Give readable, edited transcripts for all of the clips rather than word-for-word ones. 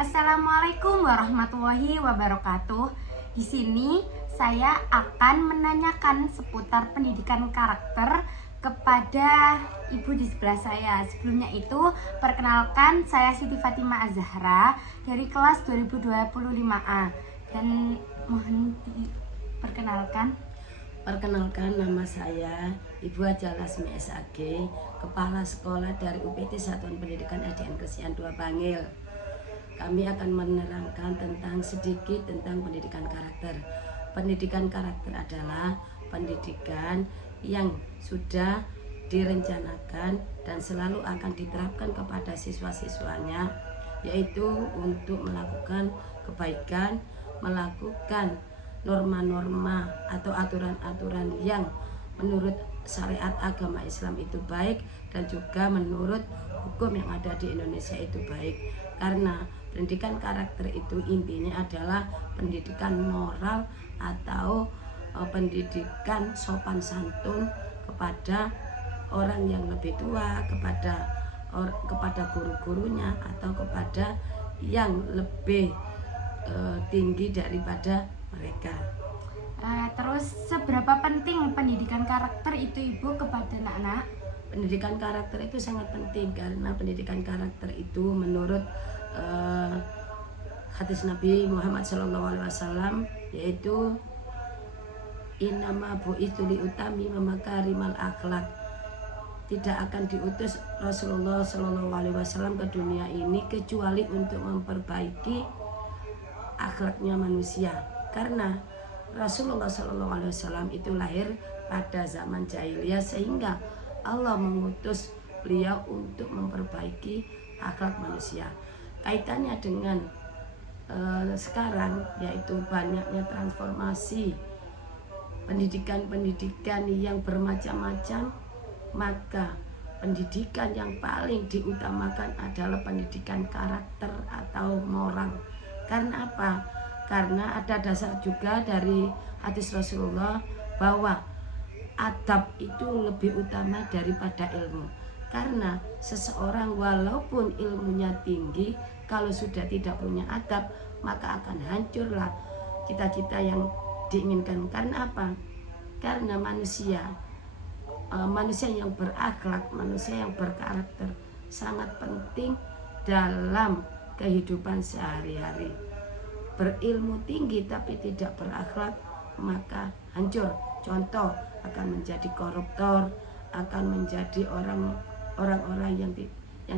Assalamualaikum warahmatullahi wabarakatuh. Di sini saya akan menanyakan seputar pendidikan karakter kepada ibu di sebelah saya. Sebelumnya itu, perkenalkan, saya Siti Fatima Az-Zahra dari kelas 2025A dan mohon diperkenalkan. Perkenalkan, nama saya Ibu Haja Lasmi SAG, Kepala Sekolah dari UPT Satuan Pendidikan SDN Kresian 2 Bangil. Kami akan menerangkan sedikit tentang pendidikan karakter. Pendidikan karakter adalah pendidikan yang sudah direncanakan dan selalu akan diterapkan kepada siswa-siswanya, yaitu untuk melakukan kebaikan, melakukan norma-norma atau aturan-aturan yang menurut syariat agama Islam itu baik, dan juga menurut hukum yang ada di Indonesia itu baik. Karena pendidikan karakter itu intinya adalah pendidikan moral atau pendidikan sopan santun kepada orang yang lebih tua, kepada guru-gurunya atau kepada yang lebih tinggi daripada mereka. Terus seberapa penting pendidikan karakter itu Ibu kepada anak-anak? Pendidikan karakter itu sangat penting karena pendidikan karakter itu menurut hadis Nabi Muhammad SAW, yaitu innama bu'itsu liutami makarimal akhlak. Tidak akan diutus Rasulullah SAW ke dunia ini kecuali untuk memperbaiki akhlaknya manusia. Karena Rasulullah SAW itu lahir pada zaman jahiliyah, sehingga Allah mengutus beliau untuk memperbaiki akhlak manusia. Kaitannya dengan sekarang, yaitu banyaknya transformasi pendidikan yang bermacam-macam, maka pendidikan yang paling diutamakan adalah pendidikan karakter atau moral. Karena apa? Karena ada dasar juga dari hadis Rasulullah bahwa adab itu lebih utama daripada ilmu. Karena seseorang walaupun ilmunya tinggi, kalau sudah tidak punya adab, maka akan hancurlah cita-cita yang diinginkan. Karena apa? Karena manusia yang berakhlak, manusia yang berkarakter sangat penting dalam kehidupan sehari-hari. Berilmu tinggi tapi tidak berakhlak, maka hancur. Contoh, akan menjadi koruptor, akan menjadi orang-orang yang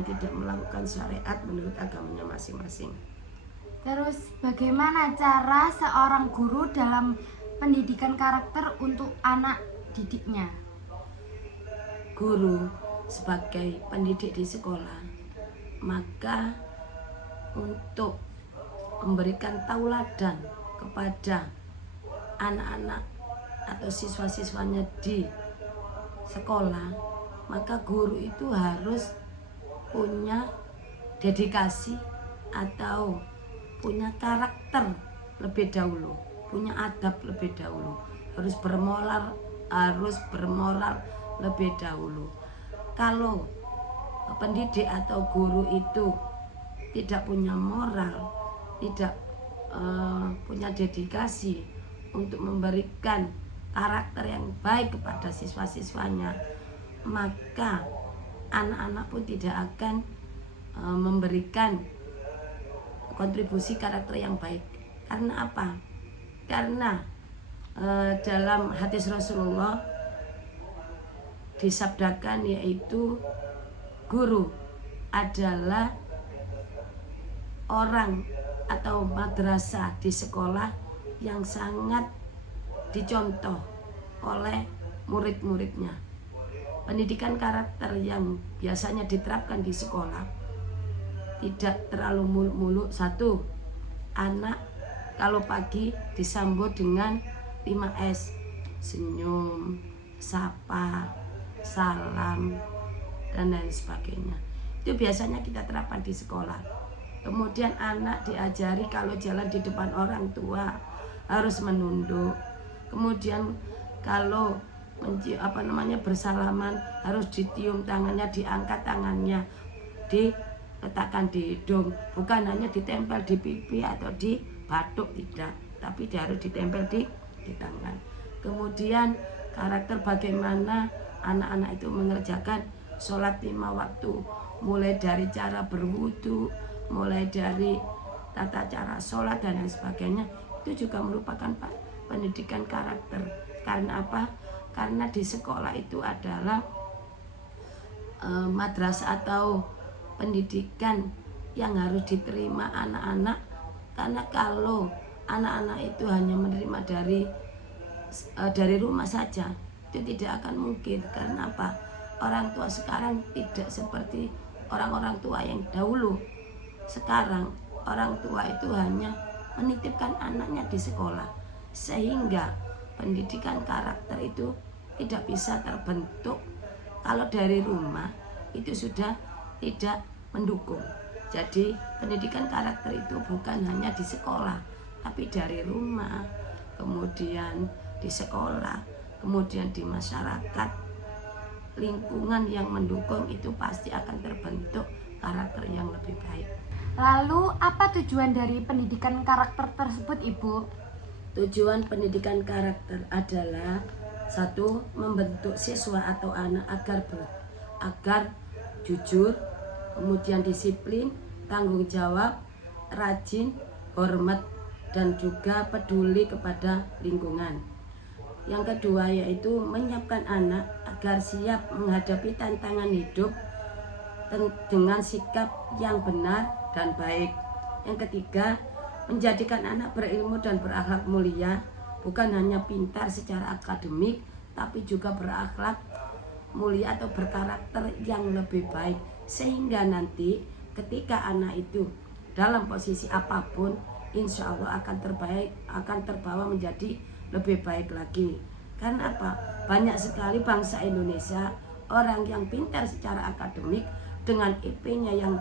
tidak melakukan syariat menurut agamanya masing-masing. Terus bagaimana cara seorang guru dalam pendidikan karakter untuk anak didiknya? Guru sebagai pendidik di sekolah, maka untuk memberikan tauladan kepada anak-anak atau siswa-siswanya di sekolah, maka guru itu harus punya dedikasi atau punya karakter lebih dahulu, punya adab lebih dahulu, harus bermoral lebih dahulu. Kalau pendidik atau guru itu tidak punya moral, tidak punya dedikasi untuk memberikan karakter yang baik kepada siswa-siswanya, maka anak-anak pun tidak akan memberikan kontribusi karakter yang baik. Karena apa? Karena dalam hadis Rasulullah disabdakan, yaitu guru adalah orang atau madrasah di sekolah yang sangat dicontoh oleh murid-muridnya. Pendidikan karakter yang biasanya diterapkan di sekolah tidak terlalu muluk-muluk. Satu, anak kalau pagi disambut dengan 5S, senyum, sapa, salam, dan lain sebagainya. Itu biasanya kita terapkan di sekolah. Kemudian anak diajari kalau jalan di depan orang tua harus menunduk. Kemudian kalau bersalaman harus ditium tangannya, diangkat tangannya, letakkan di hidung, bukan hanya ditempel di pipi atau di batuk, tidak, tapi harus ditempel di tangan. Kemudian karakter bagaimana anak-anak itu mengerjakan sholat 5 waktu, mulai dari cara berwudu, mulai dari tata cara sholat dan lain sebagainya, itu juga merupakan pendidikan karakter. Karena apa? Karena di sekolah itu adalah madrasah atau pendidikan yang harus diterima anak-anak. Karena kalau anak-anak itu hanya menerima dari rumah saja, itu tidak akan mungkin. Karena apa? Orang tua sekarang tidak seperti orang-orang tua yang dahulu. Sekarang orang tua itu hanya menitipkan anaknya di sekolah, sehingga pendidikan karakter itu tidak bisa terbentuk kalau dari rumah itu sudah tidak mendukung. Jadi pendidikan karakter itu bukan hanya di sekolah, tapi dari rumah, kemudian di sekolah, kemudian di masyarakat, lingkungan yang mendukung, itu pasti akan terbentuk karakter yang lebih baik. Lalu apa tujuan dari pendidikan karakter tersebut, Ibu? Tujuan pendidikan karakter adalah satu, membentuk siswa atau anak agar jujur, kemudian disiplin, tanggung jawab, rajin, hormat, dan juga peduli kepada lingkungan. Yang kedua yaitu menyiapkan anak agar siap menghadapi tantangan hidup dengan sikap yang benar dan baik. Yang ketiga, menjadikan anak berilmu dan berakhlak mulia, bukan hanya pintar secara akademik, tapi juga berakhlak mulia atau berkarakter yang lebih baik, sehingga nanti ketika anak itu dalam posisi apapun, insya Allah akan terbawa menjadi lebih baik lagi. Karena apa? Banyak sekali bangsa Indonesia orang yang pintar secara akademik dengan IP-nya yang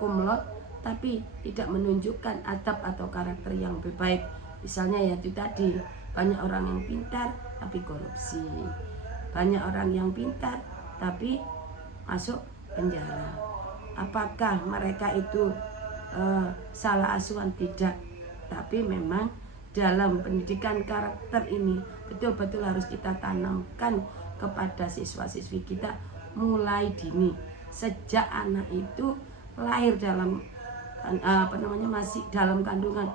kumlot, tapi tidak menunjukkan adab atau karakter yang lebih baik. Misalnya ya itu tadi, banyak orang yang pintar tapi korupsi, banyak orang yang pintar tapi masuk penjara. Apakah mereka itu salah asuhan? Tidak, tapi memang dalam pendidikan karakter ini betul-betul harus kita tanamkan kepada siswa-siswi kita mulai dini, sejak anak itu lahir dalam masih dalam kandungan.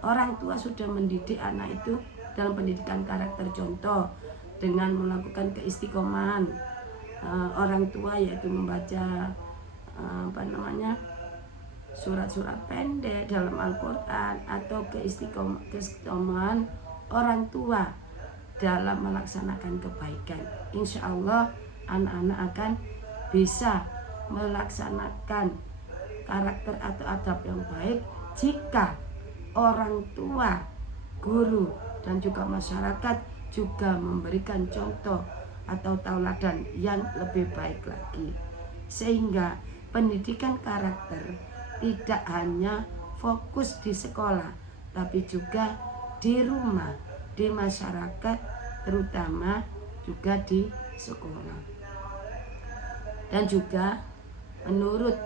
Orang tua sudah mendidik anak itu dalam pendidikan karakter, contoh dengan melakukan keistiqomahan orang tua, yaitu membaca surat-surat pendek dalam Al-Quran, atau keistiqomahan orang tua dalam melaksanakan kebaikan. Insya Allah anak-anak akan bisa melaksanakan karakter atau adab yang baik jika orang tua, guru, dan juga masyarakat juga memberikan contoh atau tauladan yang lebih baik lagi. Sehingga pendidikan karakter tidak hanya fokus di sekolah, tapi juga di rumah, di masyarakat, terutama juga di sekolah. Dan juga menurut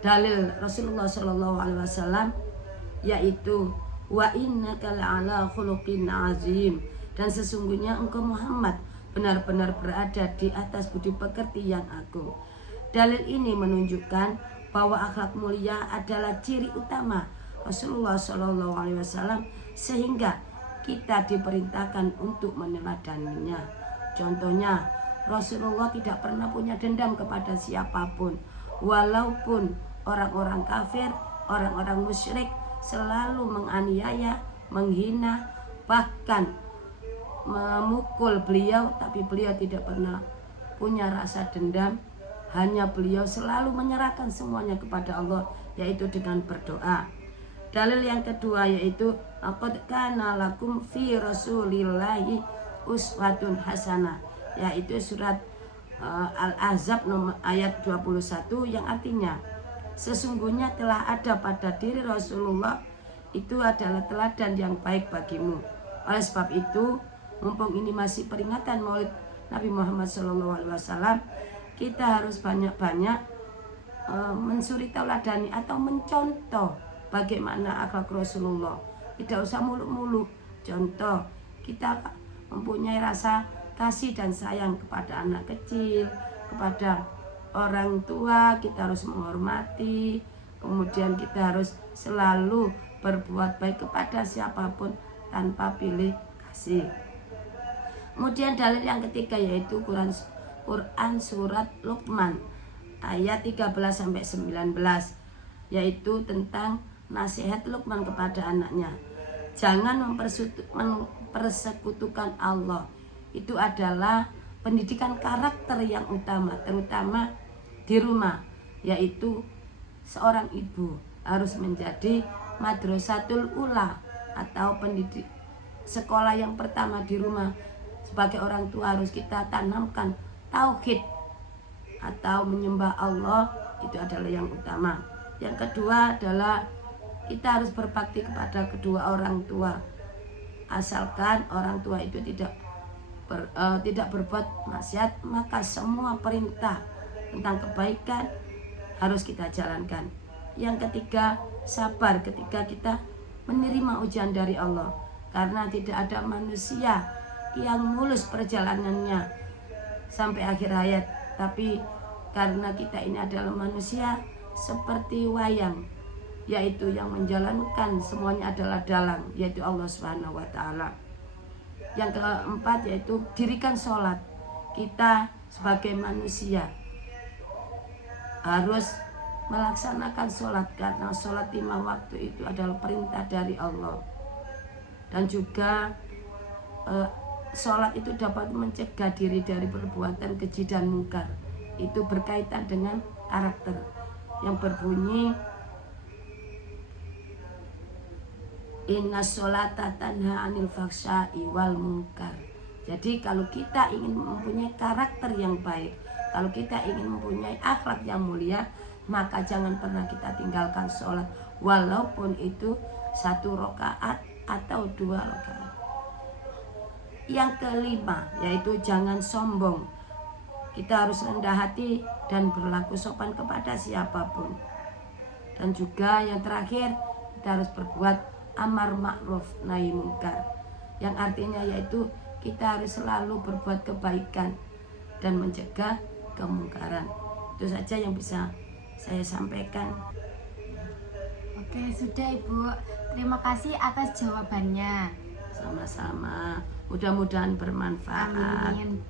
dalil Rasulullah SAW, yaitu wa innaka la'ala khuluqin azim, dan sesungguhnya engkau Muhammad benar-benar berada di atas budi pekerti yang agung. Dalil ini menunjukkan bahwa akhlak mulia adalah ciri utama Rasulullah SAW, sehingga kita diperintahkan untuk meneladaninya. Contohnya, Rasulullah tidak pernah punya dendam kepada siapapun, walaupun orang-orang kafir, orang-orang musyrik selalu menganiaya, menghina, bahkan memukul beliau, tapi beliau tidak pernah punya rasa dendam. Hanya beliau selalu menyerahkan semuanya kepada Allah, yaitu dengan berdoa. Dalil yang kedua yaitu laqad kana lakum fi rasulillahi uswatun hasanah, yaitu surat Al-Ahzab ayat 21, yang artinya sesungguhnya telah ada pada diri Rasulullah itu adalah teladan yang baik bagimu. Oleh sebab itu, mumpung ini masih peringatan Maulid Nabi Muhammad SAW, kita harus banyak-banyak mensuri tauladani atau mencontoh bagaimana akhlak Rasulullah. Tidak usah muluk-muluk. Contoh, kita mempunyai rasa kasih dan sayang kepada anak kecil, kepada orang tua, kita harus menghormati. Kemudian kita harus selalu berbuat baik kepada siapapun tanpa pilih kasih. Kemudian dalil yang ketiga yaitu Quran surat Luqman ayat 13-19, yaitu tentang nasihat Luqman kepada anaknya. Jangan mempersekutukan Allah. Itu adalah pendidikan karakter yang utama, terutama di rumah, yaitu seorang ibu harus menjadi madrasatul ula atau pendidik sekolah yang pertama di rumah. Sebagai orang tua harus kita tanamkan tauhid atau menyembah Allah, itu adalah yang utama. Yang kedua adalah kita harus berbakti kepada kedua orang tua, asalkan orang tua itu tidak berbuat maksiat, maka semua perintah tentang kebaikan harus kita jalankan. Yang ketiga, sabar ketika kita menerima ujian dari Allah, karena tidak ada manusia yang mulus perjalanannya sampai akhir hayat. Tapi karena kita ini adalah manusia seperti wayang, yaitu yang menjalankan semuanya adalah dalang, yaitu Allah Subhanahu wa Ta'ala. Yang keempat yaitu dirikan sholat. Kita sebagai manusia harus melaksanakan sholat, karena sholat 5 waktu itu adalah perintah dari Allah. Dan juga sholat itu dapat mencegah diri dari perbuatan keji dan mungkar. Itu berkaitan dengan karakter yang berbunyi inna sholata tanha anil fahsya'i wal munkar. Jadi kalau kita ingin mempunyai karakter yang baik, kalau kita ingin mempunyai akhlak yang mulia, maka jangan pernah kita tinggalkan sholat, walaupun itu 1 rakaat atau 2 rakaat. Yang kelima yaitu jangan sombong. Kita harus rendah hati dan berlaku sopan kepada siapapun. Dan juga yang terakhir, kita harus berbuat amar ma'ruf nahi munkar, yang artinya yaitu kita harus selalu berbuat kebaikan dan mencegah kemungkaran. Itu saja yang bisa saya sampaikan. Oke, sudah Ibu. Terima kasih atas jawabannya. Sama-sama. Mudah-mudahan bermanfaat. Amin.